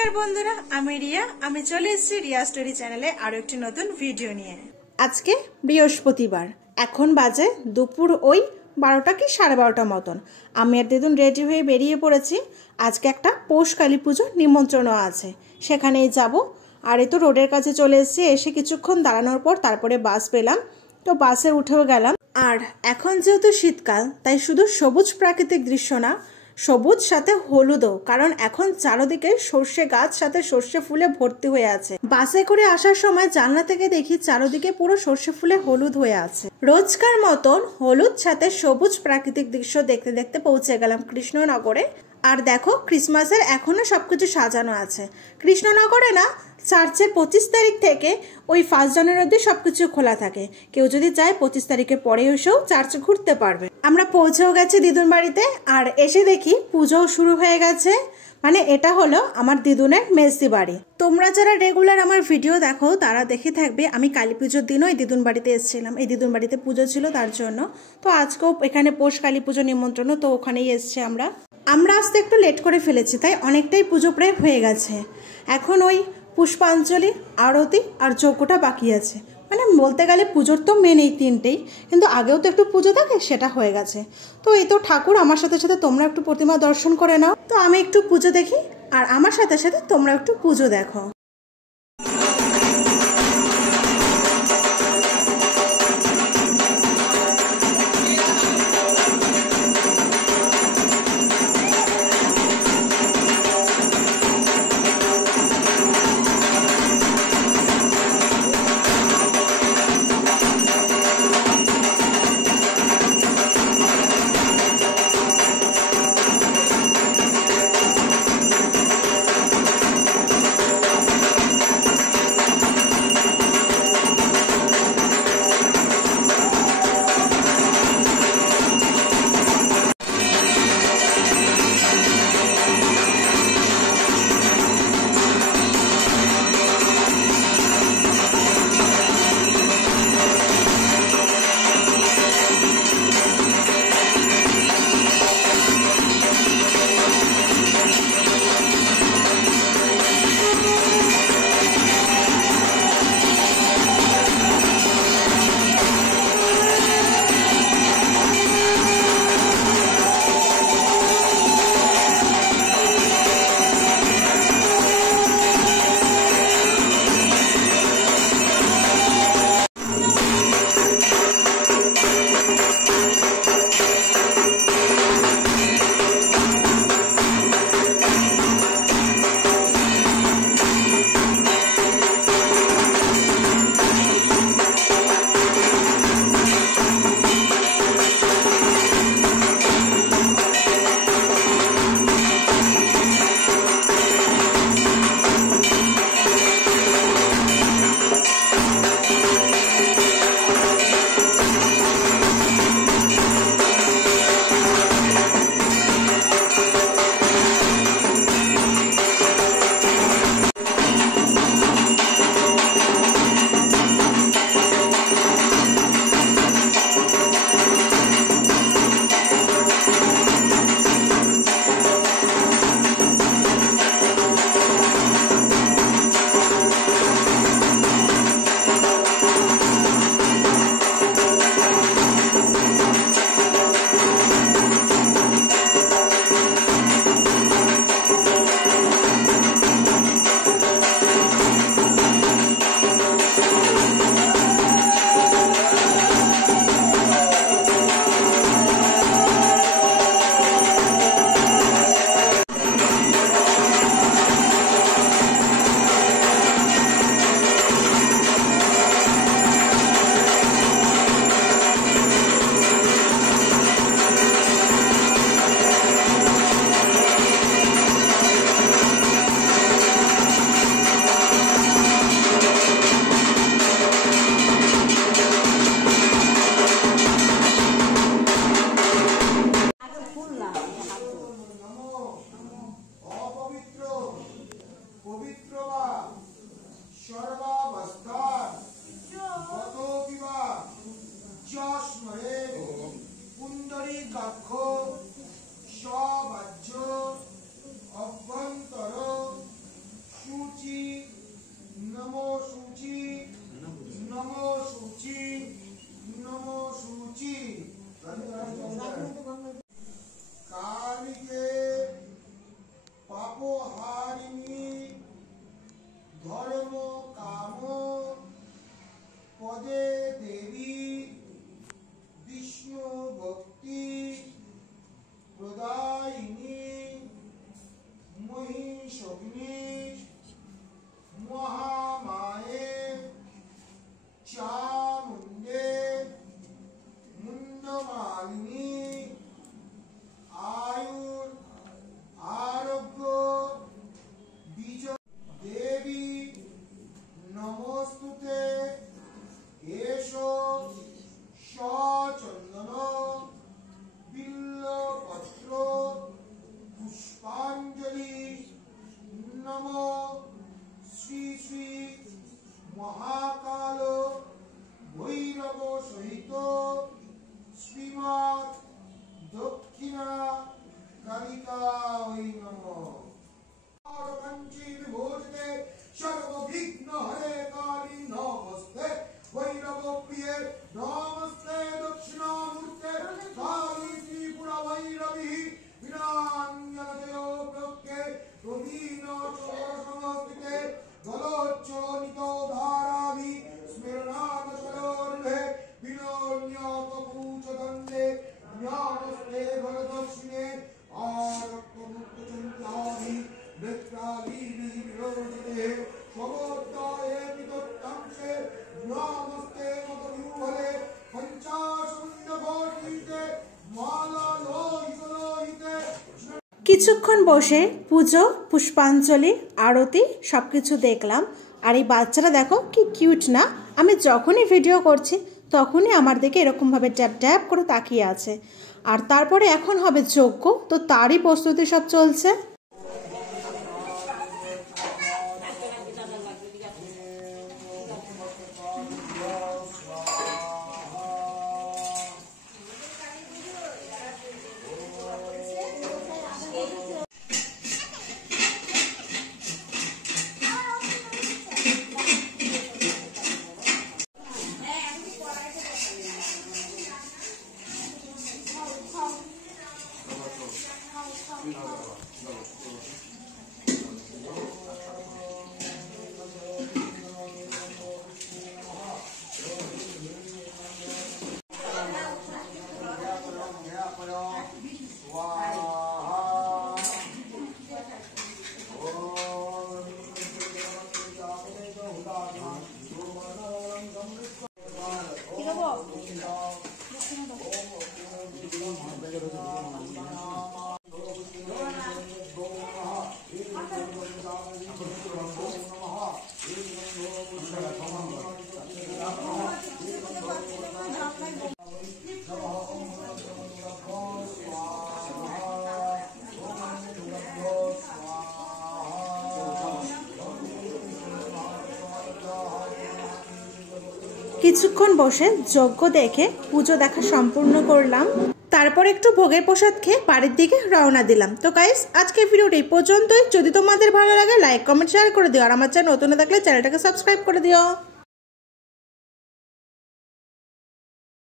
নমস্কার বন্ধুরা, আমি রিয়া। আমি চলে এসেছি রিয়া স্টোরি চ্যানেলে আরো একটি নতুন ভিডিও নিয়ে। আজকে বৃহস্পতিবার, এখন বাজে দুপুর ওই 12টা কি 12:30 মতন। আমি আর দিদুন রেডি হয়ে বেরিয়ে পড়েছি। আজকে একটা পৌষ কালী পুজো নিমন্ত্রণও আছে, সেখানেই যাব। আর এই তো রোডের কাছে চলে এসেছি। এসে কিছুক্ষণ দাঁড়ানোর পর তারপরে বাস পেলাম, তো বাসে উঠেও গেলাম। আর এখন যেহেতু শীতকাল, তাই শুধু সবুজ প্রাকৃতিক দৃশ্য না, সবুজ সাথে হলুদও, কারণ এখন চারদিকে সর্ষে গাছ সাথে সর্ষে ফুলে ভর্তি হয়ে আছে। বাসে করে আসার সময় জানলা থেকে দেখি চারদিকে পুরো সর্ষে ফুলে হলুদ হয়ে আছে। রোজকার মতন হলুদ সাথে সবুজ প্রাকৃতিক দৃশ্য দেখতে দেখতে পৌঁছে গেলাম কৃষ্ণনগরে। আর দেখো, ক্রিসমাসের এখনো সবকিছু সাজানো আছে। কৃষ্ণনগরে না, চার্চের 25 তারিখ থেকে ওই 1 জানুয়ারি অব্দি সবকিছু খোলা থাকে। কেউ যদি চায় 25 তারিখের পরে এসেও চার্চ ঘুরতে পারবে। আমরা পৌঁছেও গেছি দিদুন বাড়িতে, আর এসে দেখি পুজোও শুরু হয়ে গেছে। মানে এটা হলো আমার দিদুনের মেসদি বাড়ি। তোমরা যারা রেগুলার আমার ভিডিও দেখো তারা দেখে থাকবে, আমি কালী পুজোর দিনও এই দিদুন বাড়িতে এসেছিলাম। এই দিদুন বাড়িতে পুজো ছিল তার জন্য। তো আজকেও এখানে পৌষ কালী পুজো নিমন্ত্রণ, তো ওখানেই এসছে। আমরা আসতে একটু লেট করে ফেলেছি, তাই অনেকটাই পুজো প্রায় হয়ে গেছে। এখন ওই পুষ্পাঞ্জলি, আরতি আর যজ্ঞটা বাকি আছে। মানে বলতে গেলে পুজোর তো মেন এই তিনটেই, কিন্তু আগেও তো একটু পুজো থাকে, সেটা হয়ে গেছে। তো এই তো ঠাকুর, আমার সাথে সাথে তোমরা একটু প্রতিমা দর্শন করে নাও। তো আমি একটু পুজো দেখি, আর আমার সাথে সাথে তোমরা একটু পুজো দেখো। শুচি নমো শুচি নমো শুচি নমো শুচি কালিকে পাপহারিণী ধর্ম কাম পদে দেবী বিষ্ণু ভক্তি প্রদায়িনী মহিষগ্নি মহামায়ে চামুণ্ডে মুন্ডমালিনী আয়ুর আরোগ্য বিজয় দেবী নমস্তুতে এসো সচন্দন বিল্লপত্র পুষ্পাঞ্জলি নমো শ্রী শ্রী মহাকাল ভৈরব সহিত শ্রীমৎ দক্ষিণা কালিকা ওই নমঃ বিভূষিতে সর্ববিঘ্ন হরে কালী নমস্তে ভৈরব প্রিয়ে নমস্তে দক্ষিণামূর্তে কালী ত্রিপুরা ভৈরবী বিনাঞ্জনদেয় প্রজ্ঞে প্রদীন সমস্তিতে গলোচ্চনিত ধারাভি স্মরণাদ চলোর্ভে বিনোন্যপূচদণ্ডে জ্ঞানস্তে ভরদর্শিনে আরক্তমুক্তচন্দ্রাভি নেত্রালীভি বিরোচিতে সমোদ্দায়ে বিদত্তাংশে জ্ঞানস্তে মতবিহ্বলে পঞ্চাশন্যঘটিতে মালালোহিতলোহিতে। কিছুক্ষণ বসে পুজো, পুষ্পাঞ্জলি, আরতি সবকিছু দেখলাম। আর এই বাচ্চারা দেখো কি কিউট না। আমি যখনই ভিডিও করছি তখনই আমার দিকে এরকমভাবে ট্যাপ ট্যাপ করে তাকিয়ে আছে। আর তারপরে এখন হবে যজ্ঞ, তো তারই প্রস্তুতি সব চলছে। কিছুক্ষণ বসে যজ্ঞ দেখে পুজো দেখা সম্পূর্ণ করলাম। তারপর একটু ভোগের প্রসাদ খেয়ে বাড়ির দিকে রওনা দিলাম। তো গাইস, আজকের ভিডিওটা এই পর্যন্তই। যদি তোমাদের ভালো লাগে লাইক কমেন্ট শেয়ার করে দিও, আর আমার চ্যানেল নতুন থাকলে চ্যানেলটাকে সাবস্ক্রাইব করে দিও।